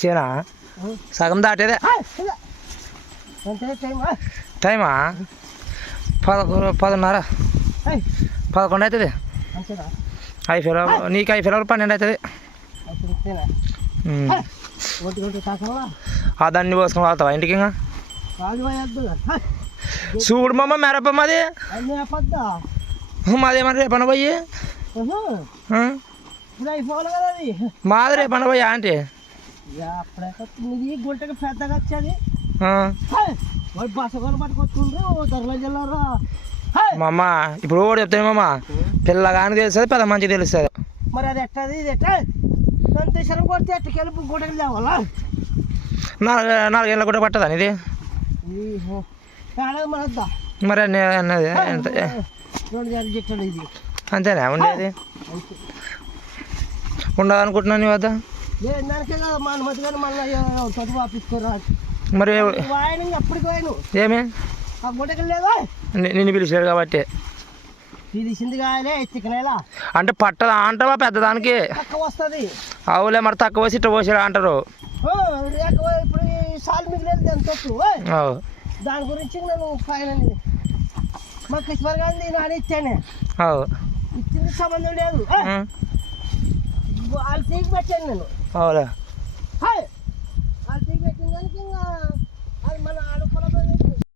చేనా సగం దాటేదే టైమా 10:30 11 అవుతుంది నీకు అయిపోయిన 12 అవుతుంది దాన్ని పోసుకొని వాళ్తావా ఇంటికి ఇంకా చూడు మమ్మ మిరప మాది మాదేమన్నా రేపన పోయి మాది రేపన పోయి అంటే గుంటకి పెద్దగా వచ్చేది బసగోలు పట్టుకొచ్చుకుండ్రు ధరలో జిల్లారా మమ్మ ఇప్పుడు కూడా చెప్తాను మమ్మ పిల్లగాని తెలుస్తుంది పెద్ద మంచిగా తెలుస్తుంది మరి అది ఎట్టది ఇది ఎట్ట సంతేశ్వరం కొడితే ఎట్టకెళ్ళి గుంటకి లేవాలా 4 ఏళ్ళ కూడా పట్టదా ఇది మరి అన్నది అంతేనా ఉండేది ఉండదనుకుంటున్నాను నీ వద్ద మరి ఏమి నిన్ను పిలిచాడు కాబట్టి అంటే పట్టదా అంటావా పెద్దదానికి వస్తుంది అవులే మరి తక్కువ పోసి ఇట్ట పోసాడు అంటారు దాని గురించి నేను ఫైనల్ మా కిషోర్ గాంధీ నాని ఇచ్చానే ఇచ్చింది సంబంధం లేదు వాళ్ళు తీసి పెట్టాను నేను అవులే